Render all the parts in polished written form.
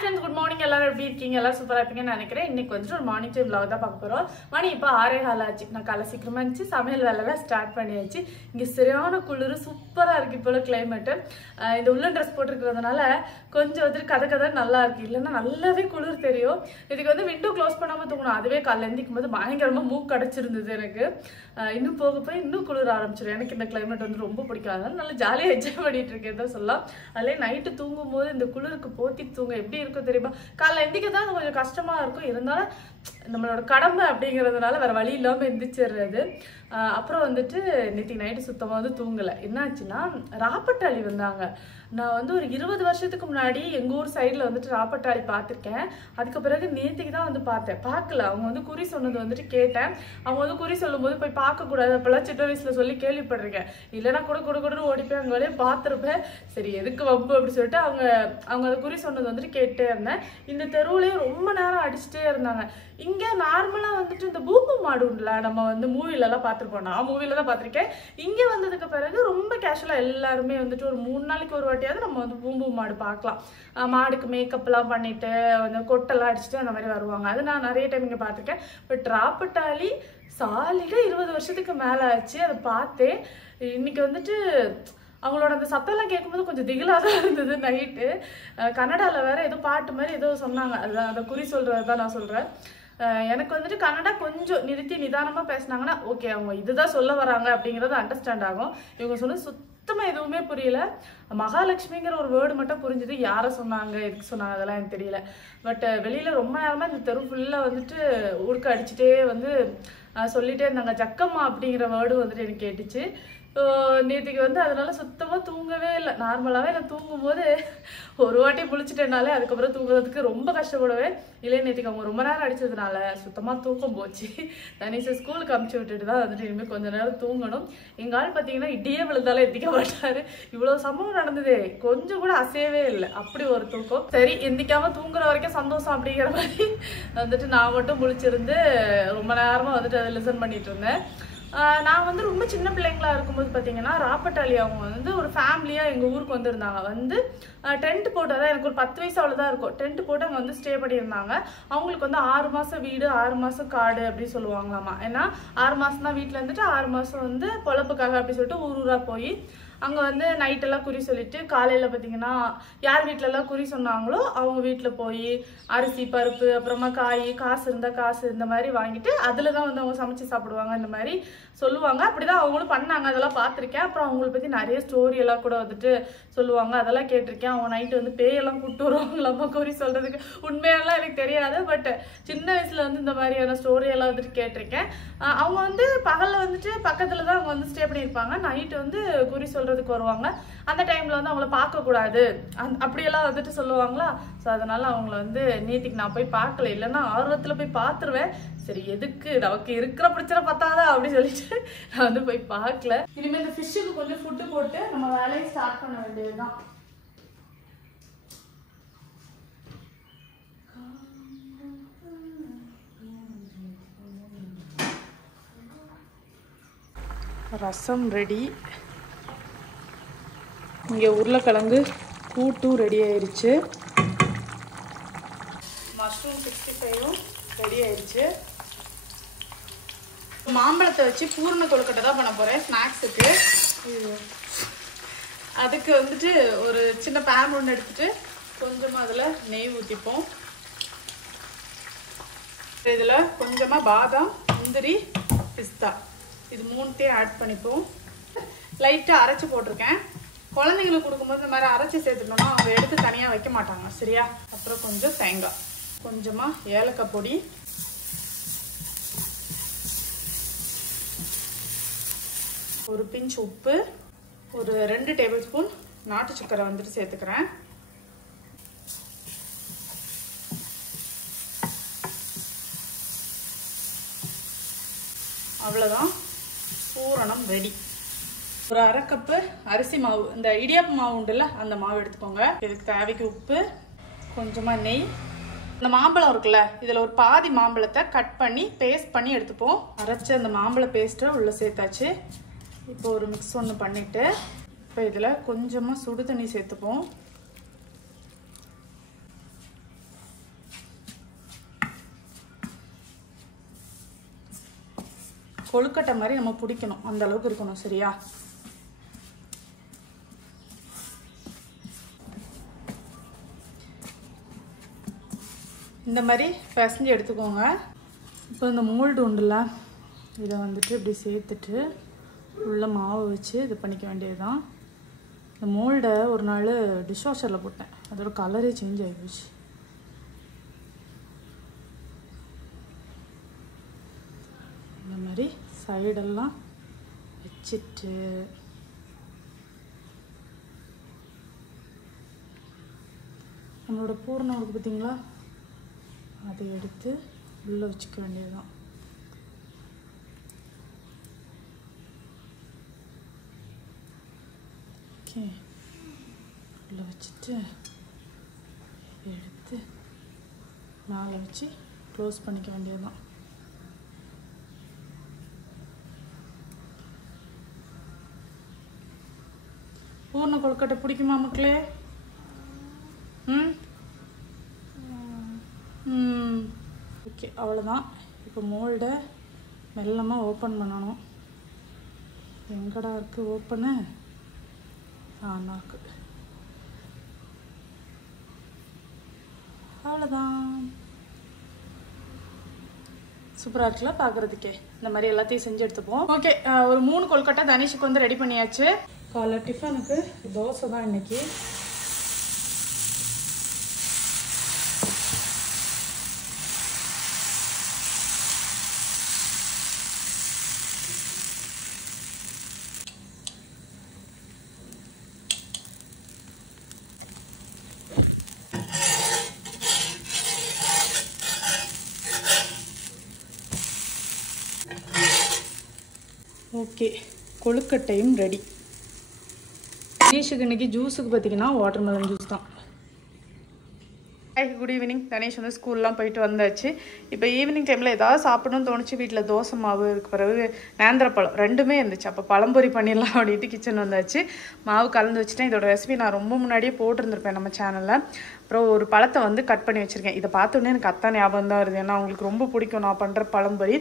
friends, good morning. எல்லாரும் எப்படி இருக்கீங்க? எல்லாரும் சூப்பரா இருப்பீங்கன்னு நினைக்கிறேன். இன்னைக்கு வந்து ஒரு மார்னிங் டைம் vlog தான் பார்க்க போறோம். மணி இப்போ 6:15 ஆச்சு. நான் காலை சீக்கிரமா எந்திச்சு சமையல் வேலைலாம் ஸ்டார்ட் பண்ணியாச்சு. இங்க சரியான குளிர் சூப்பரா இருக்கு இப்போ கிளைமேட். இந்த உள்ளன் ட்ரெஸ் போட்டுக்கிறதுனால கொஞ்சம் வந்து கதை நல்லா இருக்கு. இல்லைன்னா நல்லாவே குளிர் தெரியும். இதுக்கு வந்து விண்டோ க்ளோஸ் பண்ணாம தூங்கணும். அதுவே காலைல எந்திக்கும் போது பயங்கரமா மூக்கு அடைச்சிருந்தது எனக்கு. இன்னும் போக போய் இன்னும் குளிர் ஆரம்பிச்சிடும். எனக்கு இந்த கிளைமேட் வந்து ரொம்ப பிடிக்கும். அதனால நல்லா ஜாலியாக என்ஜாய் பண்ணிட்டு இருக்கேன் தான் சொல்லலாம். அதிலே நைட்டு தூங்கும் போது இந்த குளிருக்கு போத்தி தூங்க எப்படி இருக்கும் தெரியுமா? காலைல எந்திக்க தான் கொஞ்சம் கஷ்டமா இருக்கும். இருந்தாலும் நம்மளோட கடமை அப்படிங்கிறதுனால வேற வழி இல்லாமல் எந்திரிச்சிடுறது. அப்புறம் வந்துட்டு நேற்று நைட்டு சுத்தமாக வந்து தூங்கலை. என்னாச்சுன்னா ராப்பட்டாளி வந்தாங்க. நான் வந்து ஒரு 20 வருஷத்துக்கு முன்னாடி எங்கள் ஊர் சைடில் வந்துட்டு ராப்பட்டாளி பார்த்துருக்கேன். அதுக்கு பிறகு நேற்றுக்கு தான் வந்து பார்க்கல. அவங்க வந்து குறி சொன்னது வந்துட்டு கேட்டேன். அவங்க வந்து குறி சொல்லும் போது போய் பார்க்கக்கூடாது அப்பெல்லாம் சின்ன வயசில் சொல்லி கேள்விப்பட்டிருக்கேன். இல்லைன்னா கூட ஓடிப்பேன் அங்கே வரையும் பார்த்துருப்பேன். சரி எதுக்கு வம்பு அப்படின்னு சொல்லிட்டு அவங்க அந்த குறி சொன்னது வந்துட்டு கேட்டே இருந்தேன். இந்த தெருவுலேயே ரொம்ப நேரம் அடிச்சுட்டே இருந்தாங்க. இங்கே நார்மலாக வந்துட்டு இந்த பூம்பு மாடு உண்டுல, நம்ம வந்து மூவிலலாம் பார்த்துருப்போம். நான் மூவில தான் பார்த்துருக்கேன். இங்கே வந்ததுக்கு பிறகு ரொம்ப கேஷுவலாக எல்லாருமே வந்துட்டு ஒரு 3 நாளைக்கு ஒரு வாட்டியாவது நம்ம வந்து பூம்பு மாடு பார்க்கலாம். மாடுக்கு மேக்கப்லாம் பண்ணிட்டு அந்த கொட்டெல்லாம் அடிச்சுட்டு அந்த மாதிரி வருவாங்க. அது நான் நிறைய டைம் இங்கே பார்த்துருக்கேன். பட் ராப்பட்டாளி சாலிட 20 வருஷத்துக்கு மேலே ஆச்சு. அதை பார்த்தேன். இன்னைக்கு வந்துட்டு அவங்களோட அந்த சத்தம்லாம் கேட்கும்போது கொஞ்சம் திகிலாக தான் இருந்தது. நைட்டு கன்னடாவில் வேற ஏதோ பாட்டு மாதிரி ஏதோ சொன்னாங்க. அதுதான் அதை குறி சொல்கிறது தான் நான் சொல்கிறேன். எனக்கு வந்துட்டு கன்னடா கொஞ்சம் நிறுத்தி நிதானமாக பேசினாங்கன்னா ஓகே, அவங்க இதுதான் சொல்ல வராங்க அப்படிங்கிறது அண்டர்ஸ்டாண்ட் ஆகும். இவங்க சொன்னது சுத்தமாக எதுவுமே புரியல. மகாலட்சுமிங்கிற ஒரு வேர்டு மட்டும் புரிஞ்சுது. யாரை சொன்னாங்க எதுக்கு சொன்னாங்க அதெல்லாம் எனக்கு தெரியல. பட் வெளியில் ரொம்ப நேரமாக இந்த தெரு ஃபுல்லாக வந்துட்டு உடுக்க அடிச்சுட்டே வந்து சொல்லிட்டே இருந்தாங்க. ஜக்கம்மா அப்படிங்கிற வேர்டு வந்துட்டு எனக்கு கேட்டுச்சு. நேற்றுக்கு வந்து அதனால சுத்தமாக தூங்கவே இல்லை. நார்மலாகவே நான் தூங்கும்போது ஒரு வாட்டி முழிச்சிட்டேனாலே அதுக்கப்புறம் தூங்குறதுக்கு ரொம்ப கஷ்டப்படுவேன். இல்லை நேற்றுக்கு அவங்க ரொம்ப நேரம் அடிச்சதுனால சுத்தமாக தூக்கம் போச்சு. தனிஷை ஸ்கூலுக்கு அமுச்சு விட்டுட்டு தான் வந்துட்டு இனிமேல் கொஞ்சம் நேரம் தூங்கணும். எங்கள் ஆள் பார்த்தீங்கன்னா இடியே விழுந்தாலும் எந்திக்க மாட்டார். இவ்வளோ சம்பவம் நடந்ததே கொஞ்சம் கூட அசையவே இல்லை. அப்படி ஒரு தூக்கம். சரி எந்திக்காமல் தூங்குற வரைக்கும் சந்தோஷம் அப்படிங்கிற மாதிரி வந்துட்டு நான் மட்டும் முழிச்சிருந்து ரொம்ப நேரமாக வந்துட்டு அதை லிசன் பண்ணிட்டு இருந்தேன். நான் வந்து ரொம்ப சின்ன பிள்ளைங்களா இருக்கும்போது பார்த்தீங்கன்னா ராப்பட்டாளி அவங்க வந்து ஒரு ஃபேமிலியாக எங்கள் ஊருக்கு வந்திருந்தாங்க. வந்து டென்ட் போட்டு, அதான் எனக்கு ஒரு 10 வயசு அவ்வளோதான் இருக்கும். டென்ட் போட்டு அங்கே வந்து ஸ்டே பண்ணியிருந்தாங்க. அவங்களுக்கு வந்து 6 மாதம் வீடு 6 மாதம் காடு அப்படி சொல்லுவாங்களாமா. ஏன்னா 6 மாதம் தான் வீட்டில் இருந்துட்டு 6 மாதம் வந்து பொழப்புக்காக அப்படி சொல்லிட்டு ஊராக போய் அங்கே வந்து நைட்டெல்லாம் குறி சொல்லிட்டு காலையில் பார்த்தீங்கன்னா யார் வீட்டிலலாம் குறி சொன்னாங்களோ அவங்க வீட்டில் போய் அரிசி பருப்பு அப்புறமா காசு இருந்தால் காசு இந்த மாதிரி வாங்கிட்டு அதில் தான் வந்து அவங்க சமைச்சு சாப்பிடுவாங்க. இந்த மாதிரி சொல்லுவாங்க. அப்படி தான் அவங்களும் பண்ணாங்க. அதெல்லாம் பார்த்துருக்கேன். அப்புறம் அவங்கள பற்றி நிறைய ஸ்டோரியெல்லாம் கூட வந்துட்டு சொல்லுவாங்க. அதெல்லாம் கேட்டிருக்கேன். அவங்க நைட்டு வந்து பேயெல்லாம் கூப்பிட்டு வருவாங்களாம்மா குறி சொல்கிறதுக்கு. உண்மையெல்லாம் எனக்கு தெரியாது. பட் சின்ன வயசில் வந்து இந்த மாதிரியான ஸ்டோரியெல்லாம் வந்துட்டு கேட்டிருக்கேன். அவங்க வந்து பகலில் வந்துட்டு பக்கத்தில் தான் அவங்க வந்து ஸ்டே பண்ணியிருப்பாங்க. நைட்டு வந்து குறி சொல்கிறதுக்கு வருவாங்க. அந்த டைமில் வந்து அவங்கள பார்க்கக்கூடாது அப்படியெல்லாம் வந்துட்டு சொல்லுவாங்களா. ஸோ அதனால அவங்கள வந்து நேற்றுக்கு நான் போய் பார்க்கல. இல்லைன்னா ஆர்வத்தில் போய் பார்த்துருவேன். சரி எதுக்கு நமக்கு இருக்கிற பிரச்சனை பார்த்தாதா அப்படின்னு சொல்லிட்டு நான் வந்து போய் பார்க்கல. இனிமேல் இந்த ஃபிஷ்ஷுக்கு கொஞ்சம் ஃபுட்டு போட்டு நம்ம வேலையை ஸ்டார்ட் பண்ண வேண்டியதுதான். ரசம் ரெடி. இங்கே உருளைக்கிழங்கு கூட்டும் ரெடி ஆயிடுச்சு. மஷ்ரூம் 65ம் ரெடி ஆயிடுச்சு. மாம்பழத்தை வச்சு பூர்ண கொழுக்கட்டை தான் பண்ண போகிறேன் ஸ்நாக்ஸுக்கு. அதுக்கு வந்துட்டு ஒரு சின்ன பேன் ஒன்று எடுத்துட்டு கொஞ்சமாக அதில் நெய் ஊற்றிப்போம். இதில் கொஞ்சமாக பாதாம் முந்திரி பிஸ்தா இது 3த்தையும் ஆட் பண்ணிப்போம். லைட்டாக அரைச்சி போட்டிருக்கேன். குழந்தைங்களுக்கு கொடுக்கும்போது இந்த மாதிரி அரைச்சி சேர்த்துட்டோம்னா அவங்க எடுத்து தனியாக வைக்க மாட்டாங்க. சரியா? அப்புறம் கொஞ்சம் தேங்காய், கொஞ்சமாக ஏலக்காய் பொடி, ஒரு பிஞ்ச் உப்பு, ஒரு 2 டேபிள் ஸ்பூன் நாட்டு சக்கரை வந்துட்டு சேர்த்துக்கிறேன். அவ்வளோதான், பூரணம் ரெடி. ஒரு 1/2 கப்பு அரிசி மாவு, இந்த இடியாப்பு மாவு உண்டுல்ல அந்த மாவு எடுத்துக்கோங்க. இதுக்கு தேவைக்கு உப்பு, கொஞ்சமாக நெய். இந்த மாம்பழம் இருக்குல்ல, இதில் ஒரு பாதி மாம்பழத்தை கட் பண்ணி பேஸ்ட் பண்ணி எடுத்துப்போம். அரைச்சி அந்த மாம்பழ பேஸ்ட்டை உள்ளே சேர்த்தாச்சு. இப்போ ஒரு மிக்ஸ் ஒன்று பண்ணிவிட்டு இப்போ இதில் கொஞ்சமாக சுடு தண்ணி சேர்த்துப்போம். கொழுக்கட்டை மாதிரி நம்ம பிடிக்கணும், அந்த அளவுக்கு இருக்கணும். சரியா? இந்த மாதிரி பிசைஞ்சு எடுத்துக்கோங்க. இப்போ இந்த மோல்டு உண்டுல, இதை வந்துட்டு இப்படி சேர்த்துட்டு உள்ள மாவு வச்சு இது பண்ணிக்க வேண்டியதுதான். இந்த மோல்டை ஒரு நாள் டிஷ் வாஷரில் போட்டேன், அதோட கலரே சேஞ்ச் ஆகிப்போச்சு. இந்த மாதிரி சைடெல்லாம் வச்சுட்டு நம்மளோட பூரணம் இருக்குது பார்த்தீங்களா, அதை எடுத்து உள்ளே வச்சுக்க வேண்டியதுதான். ஓகே, உள்ளே வச்சுட்டு எடுத்து மேலே வச்சு க்ளோஸ் பண்ணிக்க வேண்டியதுதான். பூர்ண கொழுக்கட்டை பிடிக்குமா மக்களே? ஓகே, அவ்வளோதான். இப்போ மோல்டை மெல்லமாக ஓப்பன் பண்ணணும். எங்கடா இருக்குது ஓப்பனு? நல்லா இருக்குது. அவ்வளோதான். சூப்பராக இருக்குல்ல பார்க்குறதுக்கே? இந்த மாதிரி எல்லாத்தையும் செஞ்சு எடுத்துப்போம். ஓகே, ஒரு 3 கொழுக்கட்டை தனிஷுக்கு வந்து ரெடி பண்ணியாச்சு. காலை டிஃபனுக்கு தோசை தான் இன்னைக்கு. Okay, கொழுக்கட்டையும் ready. தனேஷுக்கு இன்னைக்கு ஜூஸுக்கு பார்த்தீங்கன்னா வாட்டர்மெலன் ஜூஸ் தான். Good evening. தனேஷ் வந்து ஸ்கூல்லாம் போயிட்டு வந்தாச்சு. இப்போ ஈவினிங் டைமில் ஏதாவது சாப்பிடணும்னு தோணுச்சு. வீட்டில் தோசை மாவு இருக்கு, பிறகு நேந்திரப்பழம் ரெண்டுமே இருந்துச்சு. அப்போ பழம்பொரி பண்ணிடலாம் அப்படின்ட்டு கிச்சன் வந்தாச்சு. மாவு கலந்து வச்சுட்டேன். இதோட ரெசிபி நான் ரொம்ப முன்னாடியே போட்டிருந்திருப்பேன் நம்ம சேனலில். அப்புறம் ஒரு பழத்தை வந்து கட் பண்ணி வச்சுருக்கேன். இதை பார்த்தோன்னே எனக்கு அத்தான் ஞாபகம் தான் வருது. ஏன்னா அவங்களுக்கு ரொம்ப பிடிக்கும் நான் பண்ணுற பழம்பொரி.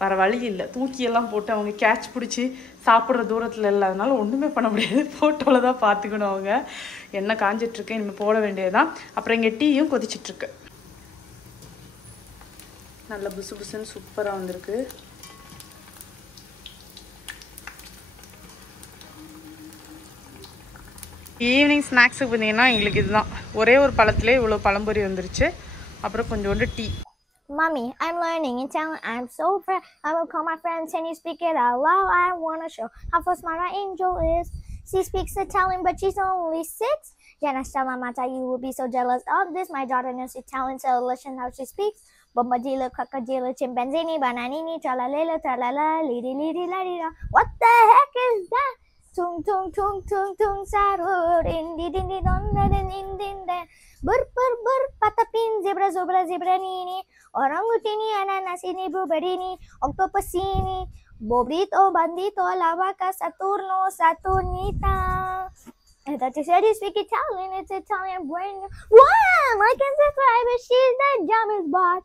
வேறு வழி இல்லை, தூக்கியெல்லாம் போட்டு அவங்க கேட்ச் பிடிச்சி சாப்பிட்ற தூரத்தில் இல்லை, அதனால ஒன்றுமே பண்ண முடியாது. ஃபோட்டோவில் தான் பார்த்துக்கணும். அவங்க எண்ணெய் காஞ்சிட்ருக்கு, இனிமேல் போட வேண்டியதுதான். அப்புறம் இங்கே டீயும் கொதிச்சிட்ருக்கு. நல்ல புசு புசுன்னு சூப்பராக வந்திருக்கு. ஈவினிங் ஸ்நாக்ஸுக்கு பார்த்தீங்கன்னா எங்களுக்கு இதுதான். ஒரே ஒரு பழத்துலேயே இவ்வளோ பழம்பொரி வந்துருச்சு. அப்புறம் கொஞ்சோண்டு tea. Mommy, I'm learning in Italian. I'm so proud. I will call my friends. Can you speak it out loud? I want to show how far smart our angel is. She speaks Italian, but she's only 6. Jana Stella Mata, you will be so jealous of this. My daughter knows Italian, so listen how she speaks. Bombadilla, crocodile, chimpanzini, bananini, tralalila, tralala, lidi, lidi, ladida. What the heck is that? Tung, tung, tung, tung, tung, sarur, indi, dindi, donna, din, din, din. Bur, bur, bur, patapin, zebra, zebra, zebra, nini. Orangutini, ananasini, blueberry, octopusini, bobrito, bandito, lavaca, Saturno, Saturnita. I thought you said you speak Italian. It's Italian brain. Wow! I can subscribe if she's that dumb as bot.